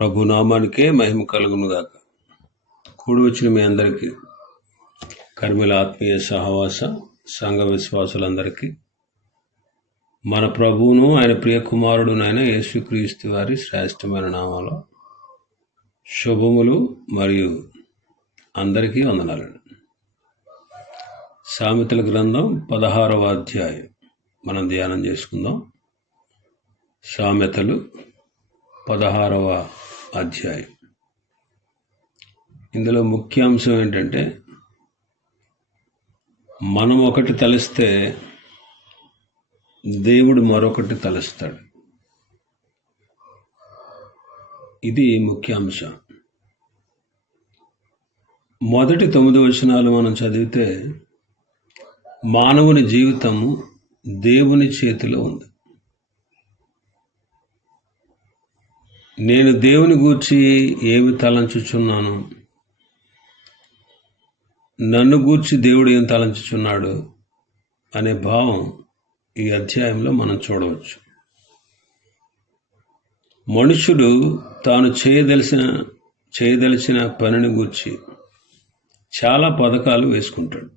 ప్రభు నామానికే మహిమ కలుగునుగాక. కూడి వచ్చిన మీ అందరికీ కర్మిల ఆత్మీయ సహవాస సంఘ విశ్వాసులందరికీ మన ప్రభువును ఆయన ప్రియ కుమారుడునైన యేసుక్రీస్తు వారి శ్రేష్టమైన నామాలో శుభములు మరియు అందరికీ వందనాలండి సామెతల గ్రంథం పదహారవ అధ్యాయం. మనం ధ్యానం చేసుకుందాం. సామెతలు పదహారవ అధ్యాయం. ఇందులో ముఖ్యాంశం ఏంటంటే మనం ఒకటి తలిస్తే దేవుడు మరొకటి తలుస్తాడు. ఇది ముఖ్యాంశం. మొదటి తొమ్మిది వచనాలు మనం చదివితే మానవుని జీవితము దేవుని చేతిలో ఉంది. నేను దేవుని గూర్చి ఏమి తలంచుచున్నాను? నన్ను గూర్చి దేవుడు ఏం తలంచుచున్నాడు? అనే భావం ఈ అధ్యాయంలో మనం చూడవచ్చు. మనుషుడు తాను చేయదలిసిన చేయదలిచిన పనిని గూర్చి చాలా పథకాలు వేసుకుంటాడు.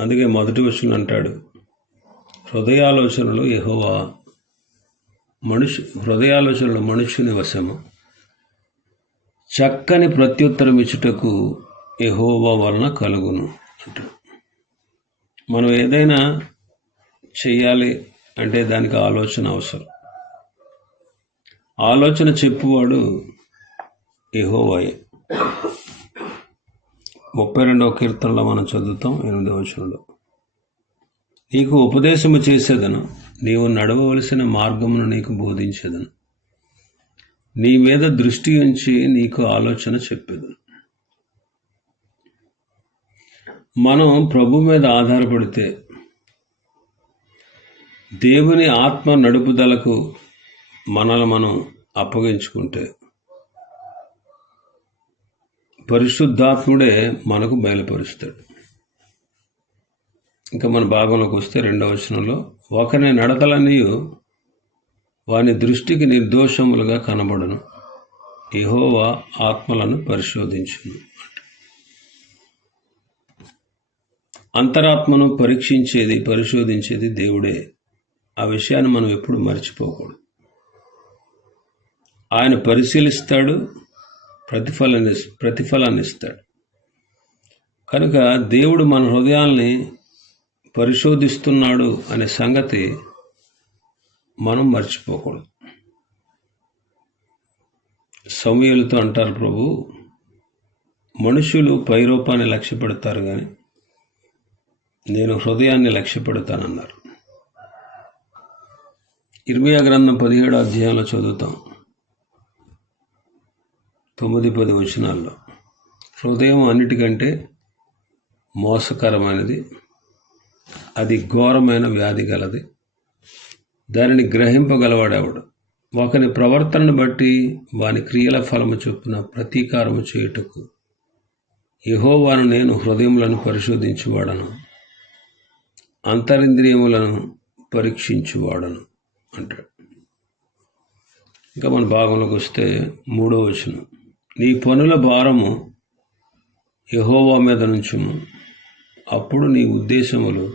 అందుకే మొదటి వచనం అంటాడు హృదయాలోచనలు యహోవా మనుషు హృదయాలోచనలు మనుషుని వశము చక్కని ప్రత్యుత్తరం ఇచ్చుటకు ఎహోవా వలన కలుగును. మనం ఏదైనా చెయ్యాలి అంటే దానికి ఆలోచన అవసరం. ఆలోచన చెప్పువాడు ఎహోవాయే ముప్పై రెండవ కీర్తనలో మనం చదువుతాం ఎనిమిదవ వచనంలో. నీకు ఉపదేశము చేసేదను నీవు నడవవలసిన మార్గమును నీకు బోధించేదను. నీ మీద దృష్టి ఉంచి నీకు ఆలోచన చెప్పేదను. మనం ప్రభు మీద ఆధారపడితే దేవుని ఆత్మ నడుపుదలకు మనల్ని మనం అప్పగించుకుంటే పరిశుద్ధాత్ముడే మనకు బయలుపరుస్తాడు. ఇంకా మన భాగంలోకి వస్తే రెండవ వచనంలో ఒకని నడతలనియు వాని దృష్టికి నిర్దోషములుగా కనబడను. ఇహోవా ఆత్మలను పరిశోధించును. అంతరాత్మను పరీక్షించేది పరిశోధించేది దేవుడే. ఆ విషయాన్ని మనం ఎప్పుడు మర్చిపోకూడదు. ఆయన పరిశీలిస్తాడు ప్రతిఫలాన్ని ప్రతిఫలాన్ని ఇస్తాడు కనుక దేవుడు మన హృదయాల్ని పరిశోధిస్తున్నాడు అనే సంగతి మనం మర్చిపోకూడదు. సమయలతో అంటారు ప్రభు మనుషులు పైరూపాన్ని లక్ష్య పెడతారు కానీ నేను హృదయాన్ని లక్ష్య పెడతానన్నారు. ఇర్మియా గ్రంథం పదిహేడు అధ్యాయంలో చదువుతాం. తొమ్మిది పది వచనాల్లో. హృదయం అన్నిటికంటే మోసకరమైనది. అది ఘోరమైన వ్యాధి గలది. దానిని గ్రహింపగలవాడేవాడు ఒకని ప్రవర్తనను బట్టి వాని క్రియల ఫలము చొప్పున ప్రతీకారము చేయుటకు. యహోవాను నేను హృదయములను పరిశోధించువాడను. అంతరింద్రియములను పరీక్షించువాడను అంటాడు. ఇంకా మన భాగంలోకి వస్తే మూడో వచనం. నీ పనుల భారము యహోవా మీద నుంచుము. అప్పుడు నీ ఉద్దేశములు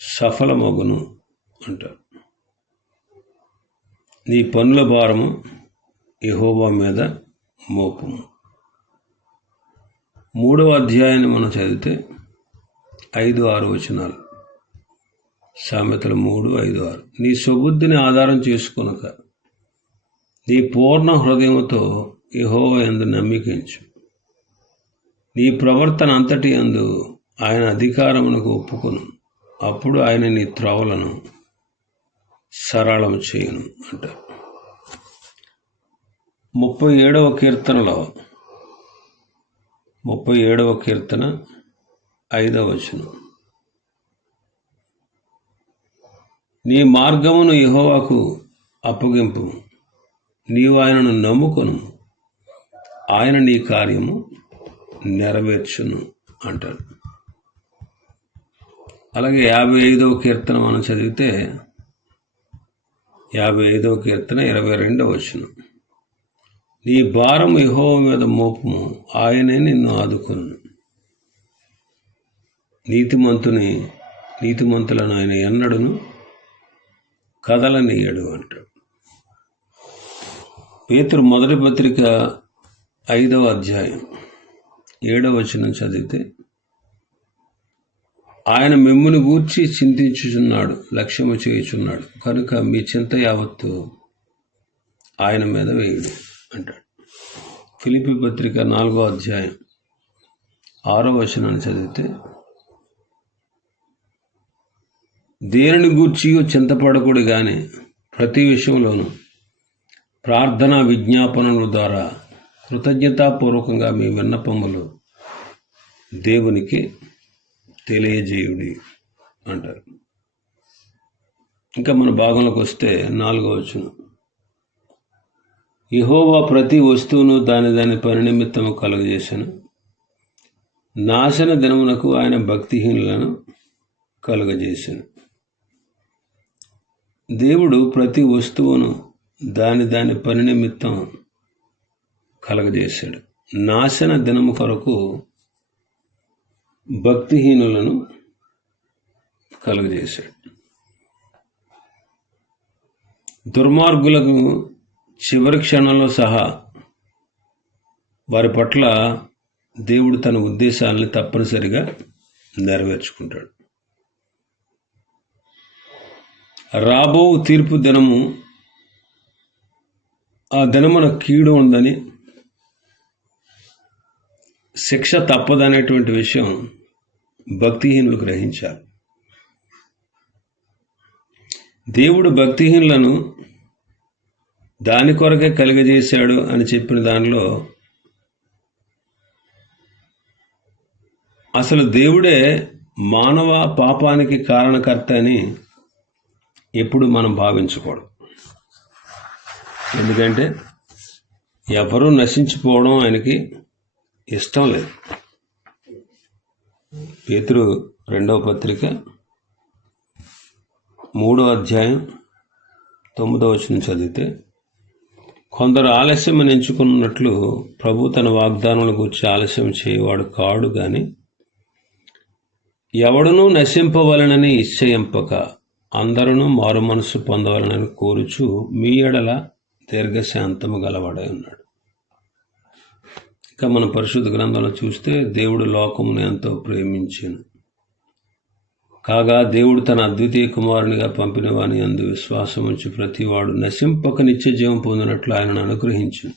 సఫలమగును అంటారు నీ పనుల భారము యహోవా మీద మోపము. మూడవ అధ్యాయాన్ని మనం చదివితే ఐదు ఆరు వచనాలు. సామెతలు మూడు ఐదు ఆరు. నీ స్వబుద్ధిని ఆధారం చేసుకొనక నీ పూర్ణ హృదయముతో యహోవ ఎందు నమ్మికించు నీ ప్రవర్తన అంతటి అందు ఆయన అధికారమునకు ఒప్పుకొను. అప్పుడు ఆయన నీ త్రోవలను సరళం చేయను అంటారు ముప్పై ఏడవ కీర్తనలో ముప్పై ఏడవ కీర్తన ఐదవ వచనం. నీ మార్గమును యహోవాకు అప్పగింపు. నీవు ఆయనను నమ్ముకొను. ఆయన నీ కార్యము నెరవేర్చును అంటాడు. అలాగే యాభై ఐదవ కీర్తన మనం చదివితే యాభై ఐదవ కీర్తన ఇరవై రెండవ వచనం. నీ భారం యహో మీద మోపము ఆయనే నిన్ను ఆదుకును. నీతిమంతుని నీతిమంతులను ఆయన ఎన్నడును కదలనీయడు అంటాడు. పేతురు మొదటి పత్రిక ఐదవ అధ్యాయం ఏడవ వచనం చదివితే ఆయన మిమ్ముని గూర్చి చింతించుచున్నాడు లక్ష్యము చేయుచున్నాడు. కనుక మీ చింత యావత్తు ఆయన మీద వేయుడు అంటాడు. ఫిలిపి పత్రిక నాలుగో అధ్యాయం ఆరో వచనాన్ని చదివితే దేనిని గూర్చి చింతపడకూడదు కానీ ప్రతి విషయంలోనూ ప్రార్థనా విజ్ఞాపనల ద్వారా కృతజ్ఞతాపూర్వకంగా మీ విన్నపములు దేవునికి తెలియజేయుడి అంటారు. ఇంకా మన భాగంలోకి వస్తే నాలుగో వచనం. యహోవా ప్రతి వస్తువును దాని దాని పరినిమిత్తము కలుగజేశాను నాశన దినమునకు ఆయన భక్తిహీనులను కలుగజేశాను దేవుడు ప్రతి వస్తువును దాని దాని పని నిమిత్తం కలగజేశాడు. నాశన దినము కొరకు భక్తిహీనులను కలుగజేశాడు. దుర్మార్గులకు చివరి క్షణంలో సహా వారి పట్ల దేవుడు తన ఉద్దేశాలని తప్పనిసరిగా నెరవేర్చుకుంటాడు. రాబో తీర్పు దినము ఆ దినమున కీడు ఉందని శిక్ష తప్పదనేటువంటి విషయం భక్తిహీనులు గ్రహించారు దేవుడు భక్తిహీనులను దాని కొరకే కలిగజేశాడు అని చెప్పిన దానిలో అసలు దేవుడే మానవ పాపానికి కారణకర్త అని ఎప్పుడు మనం భావించకూడదు. ఎందుకంటే ఎవరూ నశించిపోవడం ఆయనకి ఇష్టం లేదు. పేతురు రెండవ పత్రిక మూడో అధ్యాయం తొమ్మిదవ వచనం చదివితే కొందరు ఆలస్యం ఎంచుకున్నట్లు ప్రభు తన వాగ్దానాల గురించి ఆలస్యం చేయవాడు కాడు కానీ ఎవడనూ నశింపవలనని ఇచ్చయింపక అందరూ మారు మనసు పొందవలనని కోరుచు మీ ఎడల దీర్ఘశాంతము గలవాడై ఉన్నాడు. ఇంకా మన పరిశుద్ధ గ్రంథంలో చూస్తే దేవుడు లోకమును ఎంతో ప్రేమించాను కాగా దేవుడు తన అద్వితీయ కుమారునిగా పంపిన వాని అందు విశ్వాసం ఉంచి ప్రతివాడు నశింపక నిత్య జీవం పొందినట్లు ఆయనను అనుగ్రహించు.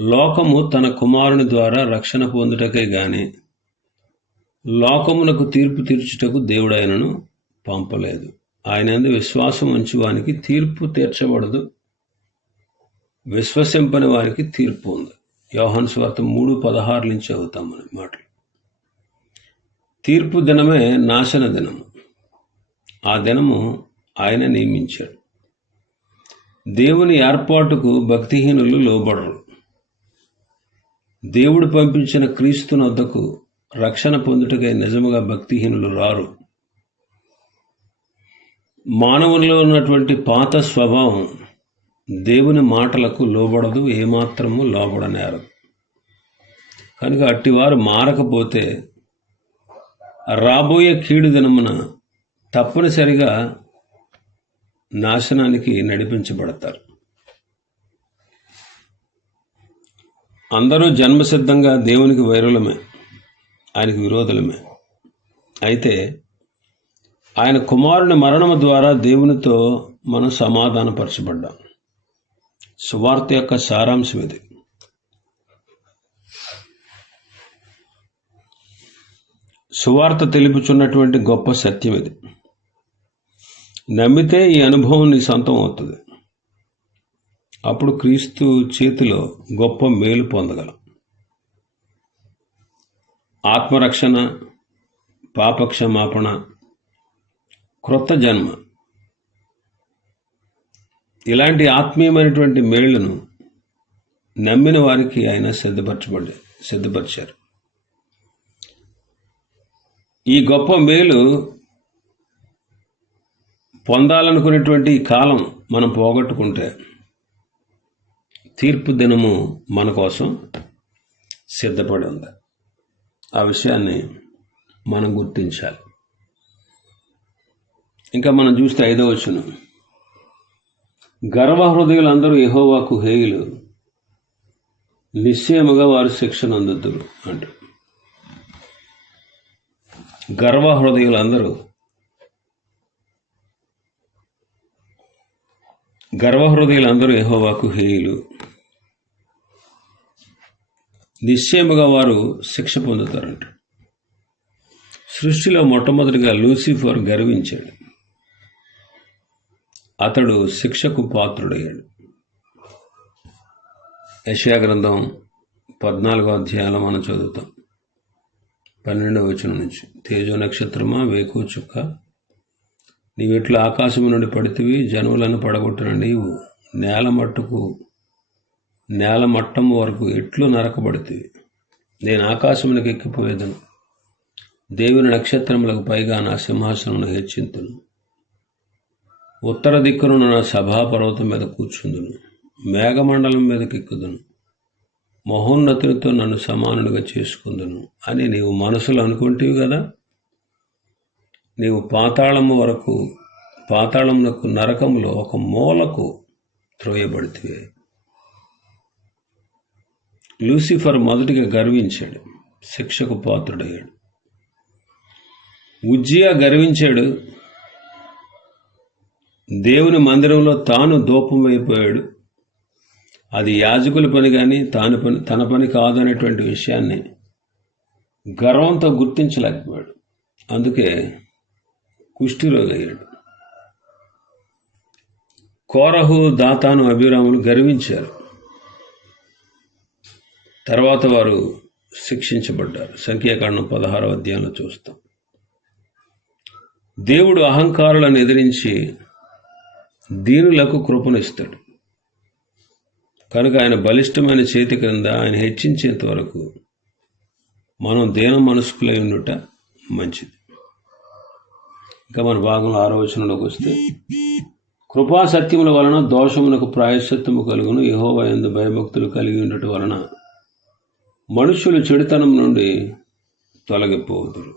లోకము తన కుమారుని ద్వారా రక్షణ పొందుటకే గాని లోకమునకు తీర్పు తీర్చుటకు దేవుడు ఆయనను పంపలేదు. ఆయన అందు విశ్వాసం ఉంచి వానికి తీర్పు తీర్చబడదు. విశ్వసింపని వారికి తీర్పు ఉంది. యోహన్ స్వార్థ మూడు పదహారు నుంచి అవుతాం మన మాటలు. తీర్పు దినమే నాశన దినము. ఆ దినము ఆయన నియమించాడు. దేవుని ఏర్పాటుకు భక్తిహీనులు లోబడరు. దేవుడు పంపించిన క్రీస్తునొద్దకు రక్షణ పొందుటకై నిజముగా భక్తిహీనులు రారు. మానవుల్లో ఉన్నటువంటి పాత స్వభావం దేవుని మాటలకు లోబడదు ఏమాత్రము లోబడనేరదు. కనుక అట్టివారు మారకపోతే రాబోయే కీడు దినమున తప్పనిసరిగా నాశనానికి నడిపించబడతారు. అందరూ జన్మసిద్ధంగా దేవునికి వైరులమే ఆయనకు విరోధులమే. అయితే ఆయన కుమారుని మరణము ద్వారా దేవునితో మనం సమాధానపరచబడ్డాం. సువార్త యొక్క సారాంశం ఇది. సువార్త తెలుపుచున్నటువంటి గొప్ప సత్యం ఇది. నమ్మితే ఈ అనుభవం నీ సొంతం అవుతుంది. అప్పుడు క్రీస్తు చేతిలో గొప్ప మేలు పొందగలం. ఆత్మరక్షణ పాపక్షమాపణ క్రొత్త జన్మ. ఇలాంటి ఆత్మీయమైనటువంటి మేళ్ళను నమ్మిన వారికి ఆయన సిద్ధపరచబడి సిద్ధపరిచారు. ఈ గొప్ప మేలు పొందాలనుకునేటువంటి కాలం మనం పోగొట్టుకుంటే తీర్పు దినము మన కోసం సిద్ధపడి ఉంది. ఆ విషయాన్ని మనం గుర్తించాలి. ఇంకా మనం చూస్తే ఐదో వచ్చును గర్వహృదయులందరూ యెహోవాకు హేయులు నిశ్చయముగా వారు శిక్షణ అందుతురు అంటారు. గర్వహృదయులందరూ. గర్వహృదయులందరూ యహోవాకు హేయులు. నిశ్చయముగా వారు శిక్ష పొందుతారంట. సృష్టిలో మొట్టమొదటిగా లూసిఫర్ గర్వించాడు. అతడు శిక్షకు పాత్రుడయ్యాడు. యశాగ్రంథం పద్నాలుగో అధ్యాయంలో మనం చదువుతాం. పన్నెండవ వచనం నుంచి. తేజో నక్షత్రమా వేకు చుక్క? నీవెట్లు ఆకాశము నుండి పడితివి జనువులను పడగొట్టిన నీవు నేల మట్టుకు నేల మట్టం వరకు ఎట్లు నరకబడితివి? నేను ఆకాశమునికి ఎక్కిపోయేదను. దేవుని నక్షత్రములకు పైగా నా సింహాసనమును హెచ్చింతును. ఉత్తర దిక్కును నా సభాపర్వతం మీద కూర్చుందును. మేఘమండలం మీదకి ఎక్కుదును. మహోన్నతునితో నన్ను సమానుడిగా చేసుకుందును అని నీవు మనసులో అనుకుంటేవి కదా? నీవు పాతాళము వరకు పాతాళమునకు నరకములో ఒక మూలకు త్రోయబడితే లూసిఫర్ మొదటిగా గర్వించాడు శిక్షకు పాత్రుడయ్యాడు. ఉజ్జియా గర్వించాడు దేవుని మందిరంలో తాను దూపం అయిపోయాడు. అది యాజకుల పని కానీ తాను పని తన పని కాదనేటువంటి విషయాన్ని గర్వంతో గుర్తించలేకపోయాడు. అందుకే కుష్ఠిరోగయ్యాడు. కోరహు దాతాను అభిరాములు గర్వించారు. తర్వాత వారు శిక్షించబడ్డారు. సంఖ్యాకాండం పదహారవ అధ్యాయంలో చూస్తాం. దేవుడు అహంకారులను ఎదిరించి దీనులకు కృపనిస్తాడు కనుక ఆయన బలిష్టమైన చేతి క్రింద ఆయన హెచ్చించేంత వరకు మనం దేన మనసుకులై ఉండుట మంచిది. ఇంకా మన భాగంలో ఆలోచనలోకి వస్తే కృపా సత్యముల వలన దోషమునకు ప్రాయశ్చిత్తము కలుగును యహోవా ఎందు భయభక్తులు కలిగి ఉండటం వలన మనుషులు చెడుతనం నుండి తొలగిపోదురు.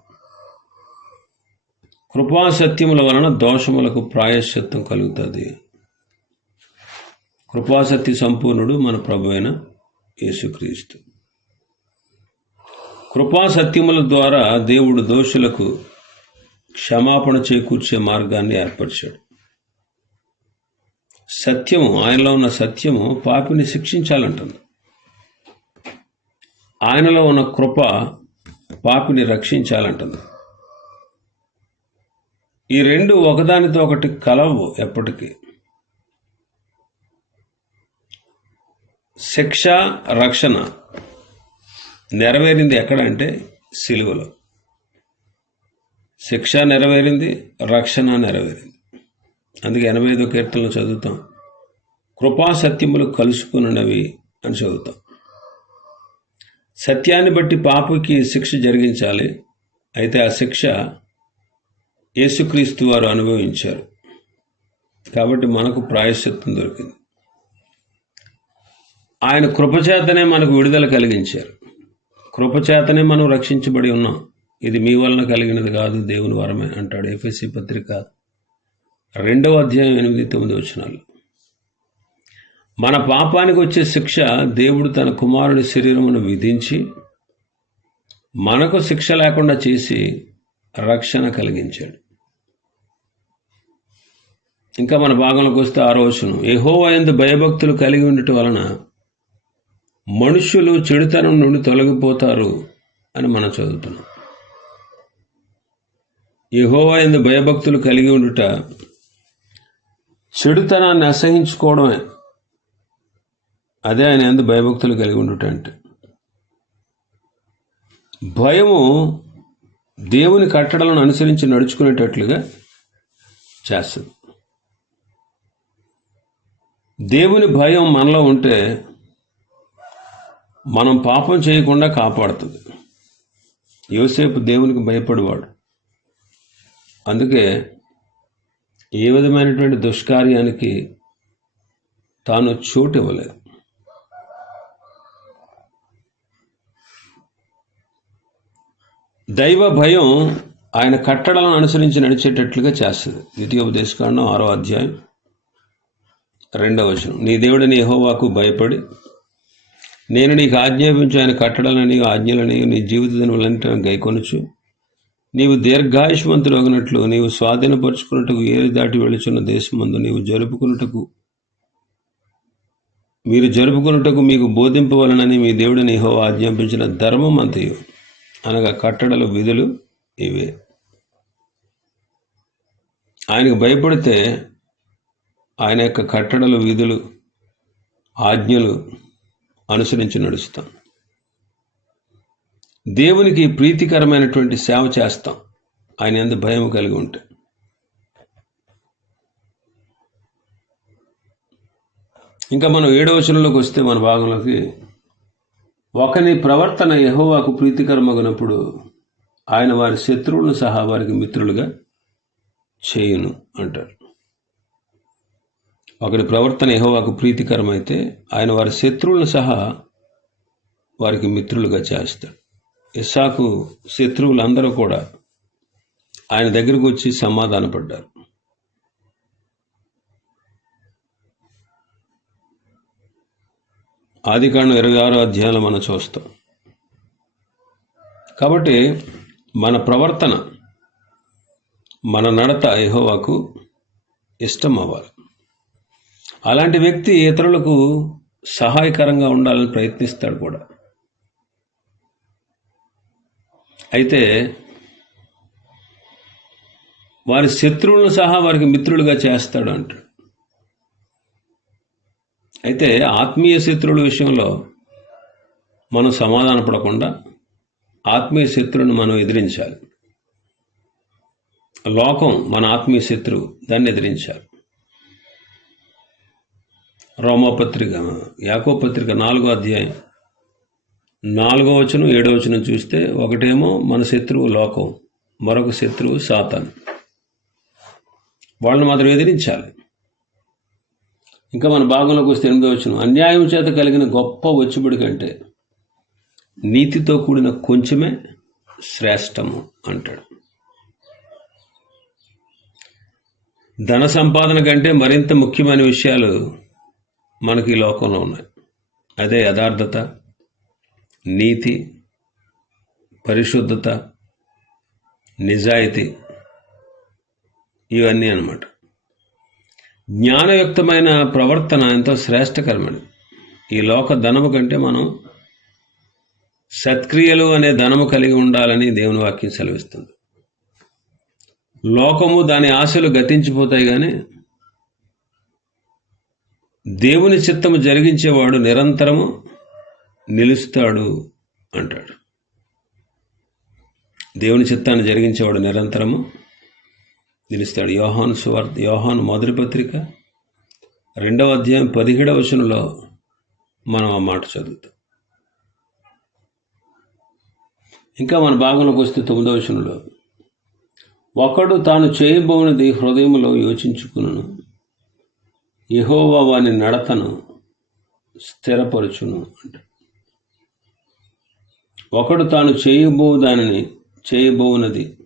కృపా సత్యముల వలన దోషములకు ప్రాయశ్చిత్తం కలుగుతుంది. కృపాసత్య సంపూర్ణుడు మన ప్రభు అయిన యేసుక్రీస్తు. కృపాసత్యముల ద్వారా దేవుడు దోషులకు క్షమాపణ చేకూర్చే మార్గాన్ని ఏర్పరిచాడు. సత్యము ఆయనలో ఉన్న సత్యము పాపిని శిక్షించాలంటుంది. ఆయనలో ఉన్న కృప పాపిని రక్షించాలంటుంది. ఈ రెండు ఒకదానితో ఒకటి కలవు ఎప్పటికీ. శిక్ష రక్షణ నెరవేరింది ఎక్కడంటే సిలువలో. శిక్ష నెరవేరింది రక్షణ నెరవేరింది. అందుకే ఎనభై ఐదో కీర్తనలు చదువుతాం కృపా సత్యములు కలుసుకున్నవి అని చదువుతాం. సత్యాన్ని బట్టి పాపకి శిక్ష జరిగించాలి అయితే ఆ శిక్ష యేసుక్రీస్తు వారు అనుభవించారు. కాబట్టి మనకు ప్రాయశ్చిత్తం దొరికింది. ఆయన కృపచేతనే మనకు విడుదల కలిగించారు. కృపచేతనే మనం రక్షించబడి ఉన్నాం. ఇది మీ వలన కలిగినది కాదు దేవుని వరమే అంటాడు ఎఫ్ఎస్సి పత్రిక రెండవ అధ్యాయం ఎనిమిది తొమ్మిది వచనాలు. మన పాపానికి వచ్చే శిక్ష దేవుడు తన కుమారుని శరీరమును విధించి మనకు శిక్ష లేకుండా చేసి రక్షణ కలిగించాడు. ఇంకా మన భాగంలోకి వస్తే ఆ రోజును. ఎహోవా ఎందు భయభక్తులు కలిగి ఉండటం వలన మనుష్యులు చెడుతనం నుండి తొలగిపోతారు అని మనం చదువుతున్నాం. యహోవా ఎందు భయభక్తులు కలిగి ఉండుట చెడుతనాన్ని అసహించుకోవడమే. అదే ఆయన ఎందు భయభక్తులు కలిగి ఉండుట అంటే. భయము దేవుని కట్టడలను అనుసరించి నడుచుకునేటట్లుగా చేస్తుంది. దేవుని భయం మనలో ఉంటే మనం పాపం చేయకుండా కాపాడుతుంది. యోసేపు దేవునికి భయపడేవాడు. అందుకే ఏ విధమైనటువంటి దుష్కార్యానికి తాను చోటు ఇవ్వలేదు. దైవ భయం ఆయన కట్టడలను అనుసరించి నడిచేటట్లుగా చేస్తుంది. ద్వితీయోపదేశకాండం ఆరో అధ్యాయం రెండవ వచనం. నీ దేవుడిని యహోవాకు భయపడి నేను నీకు ఆజ్ఞాపించు ఆయన కట్టడలని ఆజ్ఞలని నీ జీవిత దినములంటే గైకొనచ్చు నీవు దీర్ఘాయుష్మంతుడగినట్లు నీవు స్వాధీనపరుచుకున్నట్టుకు ఏరి దాటి వెళుచున్న దేశమందు నీవు జరుపుకున్నట్టుకు మీరు జరుపుకున్నట్టుకు మీకు బోధింపవలనని మీ దేవుడిని హో ఆజ్ఞాపించిన ధర్మం అంతయు అనగా కట్టడల విధులు ఇవే. ఆయనకు భయపడితే ఆయన యొక్క కట్టడలు విధులు ఆజ్ఞలు అనుసరించి నడుస్తాం. దేవునికి ప్రీతికరమైనటువంటి సేవ చేస్తాం. ఆయన ఎంత భయం కలిగి ఉంటే. ఇంకా మనం ఏడవ వచనంలోకి వస్తే మన భాగంలోకి ఒకని ప్రవర్తన యహోవాకు ప్రీతికరమగినప్పుడు ఆయన వారి శత్రువులను సహా వారికి మిత్రులుగా చేయును అంటారు. ఒకరి ప్రవర్తన యహోవాకు ప్రీతికరమైతే ఆయన వారి శత్రువులను సహా వారికి మిత్రులుగా చేస్తాడు. ఇస్సాకు శత్రువులందరూ కూడా ఆయన దగ్గరకు వచ్చి సమాధానపడ్డారు. ఆదికాండం ఇరవై ఆరో అధ్యాయంలో మనం చూస్తాం. కాబట్టి మన ప్రవర్తన మన నడత యెహోవాకు ఇష్టం అవ్వాలి. అలాంటి వ్యక్తి ఇతరులకు సహాయకరంగా ఉండాలని ప్రయత్నిస్తాడు కూడా. అయితే వారి శత్రువులను సహా వారికి మిత్రులుగా చేస్తాడు అంటాడు. అయితే ఆత్మీయ శత్రువుల విషయంలో మనం సమాధాన పడకుండా ఆత్మీయ శత్రువుని మనం ఎదిరించాలి. లోకం మన ఆత్మీయ శత్రువు దాన్ని ఎదిరించాలి. రోమపత్రిక యాకో పత్రిక నాలుగో అధ్యాయం. నాలుగో వచనం ఏడో వచనం చూస్తే ఒకటేమో మన శత్రువు లోకం మరొక శత్రువు సాతాన్. వాళ్ళని మాత్రం ఎదిరించాలి. ఇంకా మన భాగంలోకి వస్తే ఎనిమిదో వచ్చిన అన్యాయం చేత కలిగిన గొప్ప వచ్చుబడి కంటే నీతితో కూడిన కొంచెమే శ్రేష్టము అంటాడు. ధన సంపాదన కంటే మరింత ముఖ్యమైన విషయాలు మనకి ఈ లోకంలో ఉన్నాయి. అదే యథార్థత నీతి పరిశుద్ధత నిజాయితీ ఇవన్నీ అన్నమాట. జ్ఞానయుక్తమైన ప్రవర్తన ఎంతో శ్రేష్టకరమైనది. ఈ లోక ధనము కంటే మనం సత్క్రియలు అనే ధనము కలిగి ఉండాలని దేవుని వాక్యం సెలవిస్తుంది. లోకము దాని ఆశలు గతించిపోతాయి కానీ దేవుని చిత్తము జరిగించేవాడు నిరంతరము నిలుస్తాడు అంటాడు. దేవుని చిత్తాన్ని జరిగించేవాడు నిరంతరము నిలుస్తాడు. యోహాను సువార్త యోహాను మొదటి పత్రిక రెండవ అధ్యాయం పదిహేడవ వచనంలో మనం ఆ మాట చదువుతాం. ఇంకా మన భాగంలోకి వస్తే తొమ్మిదవ వచనంలో ఒకడు తాను చేయబోనది హృదయంలో యోచించుకును యహోవా వాని నడతను స్థిరపరచును అంట. ఒకడు తాను చేయబో దానిని చేయబోనది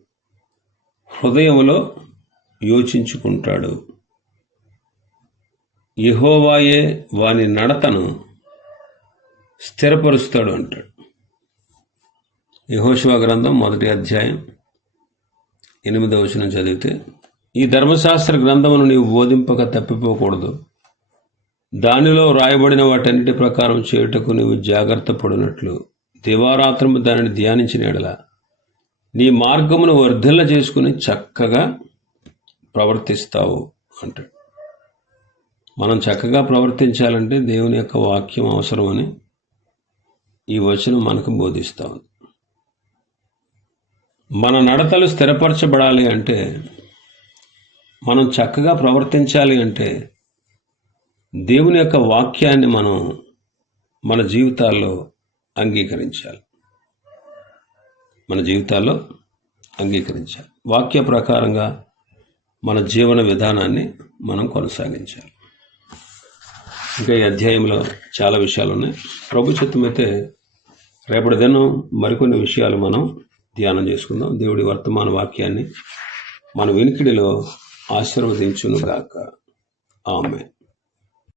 హృదయంలో యోచించుకుంటాడు. యహోవాయే వాని నడతను స్థిరపరుస్తాడు అంటాడు. యహోశివ గ్రంథం మొదటి అధ్యాయం ఎనిమిదవ వచనం చదివితే ఈ ధర్మశాస్త్ర గ్రంథమును నీవు బోధింపక తప్పిపోకూడదు. దానిలో రాయబడిన వాటన్నిటి ప్రకారం చేయుటకు నీవు జాగ్రత్త పడినట్లు. దివారాత్రము దానిని ధ్యానించిన ఎడల నీ మార్గమును వర్ధిల్ల చేసుకుని చక్కగా ప్రవర్తిస్తావు అంటాడు. మనం చక్కగా ప్రవర్తించాలంటే దేవుని యొక్క వాక్యం అవసరమని ఈ వచనం మనకు బోధిస్తా ఉంది. మన నడతలు స్థిరపరచబడాలి అంటే మనం చక్కగా ప్రవర్తించాలి అంటే దేవుని యొక్క వాక్యాన్ని మనం మన జీవితాల్లో అంగీకరించాలి. మన జీవితాల్లో అంగీకరించాలి. వాక్య ప్రకారంగా మన జీవన విధానాన్ని మనం కొనసాగించాలి. ఇంకా ఈ అధ్యాయంలో చాలా విషయాలు ఉన్నాయి ప్రభు చిత్తమైతే రేపటి దినం మరికొన్ని విషయాలు మనం ధ్యానం చేసుకుందాం. దేవుడి వర్తమాన వాక్యాన్ని మన వినికిడిలో ఆశీర్వదించును గాక ఆమె